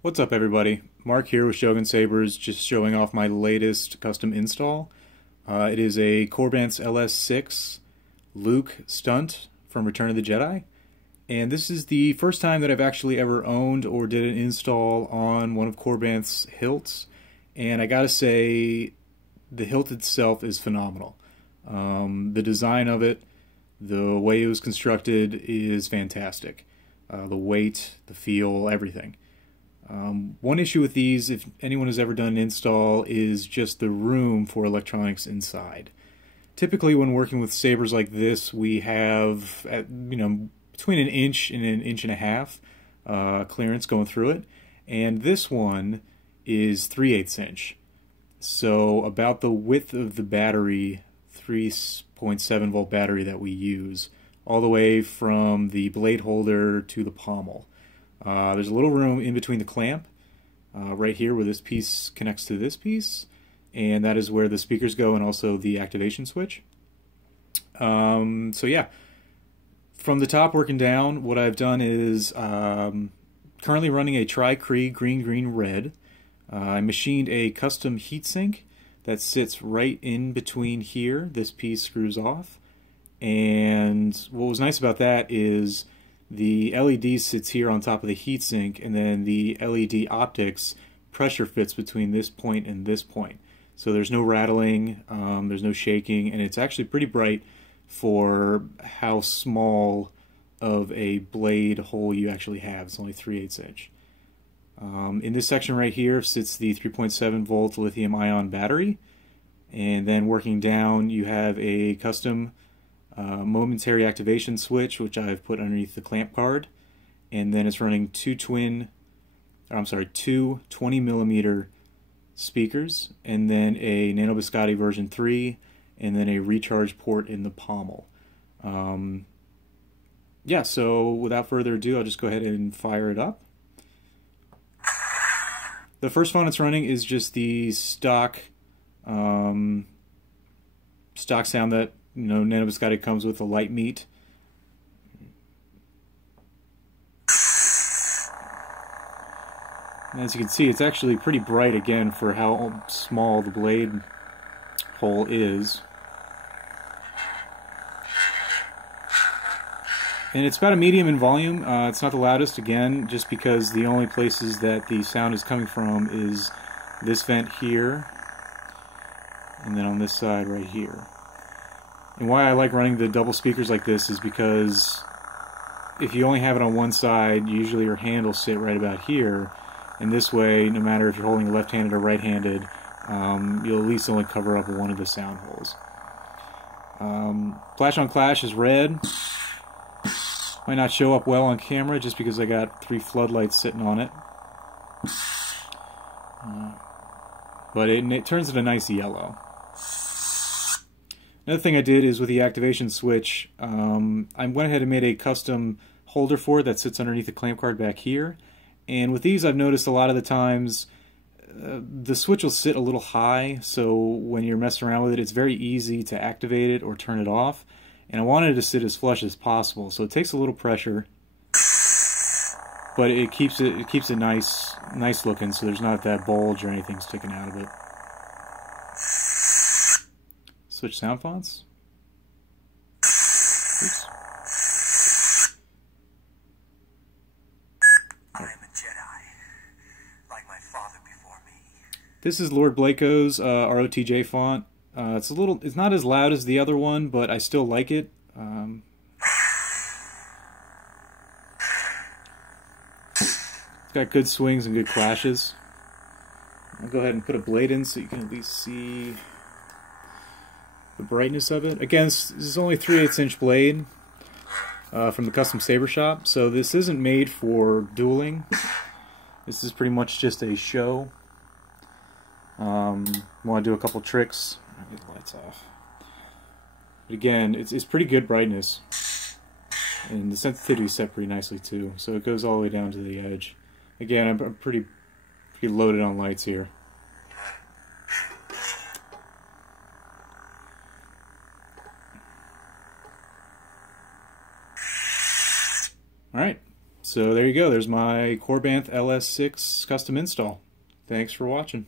What's up, everybody? Mark here with Shogun Sabers, just showing off my latest custom install. It is a Korbanth LS6 Luke stunt from Return of the Jedi, and this is the first time that I've actually ever owned or did an install on one of Korbanth's hilts, and I gotta say, the hilt itself is phenomenal. The design of it, the way it was constructed is fantastic. The weight, the feel, everything. One issue with these, if anyone has ever done an install, is just the room for electronics inside. Typically when working with sabers like this, we have between an inch and an half clearance going through it, and this one is 3/8 inch. So about the width of the battery, 3.7 volt battery that we use, all the way from the blade holder to the pommel. There's a little room in between the clamp, right here where this piece connects to this piece, and that is where the speakers go and also the activation switch. So yeah, from the top working down, what I've done is currently running a Cree green red. I machined a custom heatsink that sits right in between here. This piece screws off, and what was nice about that is the LED sits here on top of the heatsink, and then the LED optics pressure fits between this point and this point. So there's no rattling, there's no shaking, and it's actually pretty bright for how small of a blade hole you actually have. It's only 3/8 inch. In this section right here sits the 3.7 volt lithium ion battery, and then working down you have a custom momentary activation switch, which I've put underneath the clamp card, and then it's running two 20mm speakers, and then a Nano Biscotte version 3, and then a recharge port in the pommel. Yeah, so without further ado, I'll just go ahead and fire it up. The first one it's running is just the stock sound that Nano Biscotte comes with, a Lightmeat. And as you can see, it's actually pretty bright again for how small the blade hole is. And it's about a medium in volume. It's not the loudest, again, just because the only places that the sound is coming from is this vent here, and then on this side right here. And why I like running the double speakers like this is because if you only have it on one side, usually your hand will sit right about here, and this way, no matter if you're holding left-handed or right-handed, you'll at least only cover up one of the sound holes. Flash on clash is red. Might not show up well on camera just because I got 3 floodlights sitting on it. But it turns it a nice yellow. Another thing I did is with the activation switch, I went ahead and made a custom holder for it that sits underneath the clamp card back here. And with these, I've noticed a lot of the times the switch will sit a little high, so when you're messing around with it, it's very easy to activate it or turn it off. And I wanted it to sit as flush as possible, so it takes a little pressure, but it keeps it nice looking, so there's not that bulge or anything sticking out of it. Switch sound fonts. Oops. I am a Jedi, like my father before me. This is Lord Blako's rotj font. It's not as loud as the other one, but I still like it. It's got good swings and good clashes. I'll go ahead and put a blade in so you can at least see the brightness of it. Again, this is only 3/8 inch blade from the custom saber shop, so this isn't made for dueling. This is pretty much just a show. Want to do a couple tricks. I'll get the lights off. But again, it's pretty good brightness, and the sensitivity is set pretty nicely too, so it goes all the way down to the edge. Again, I'm pretty loaded on lights here. Alright, so So there you go. There's my Korbanth LS6 custom install. Thanks for watching.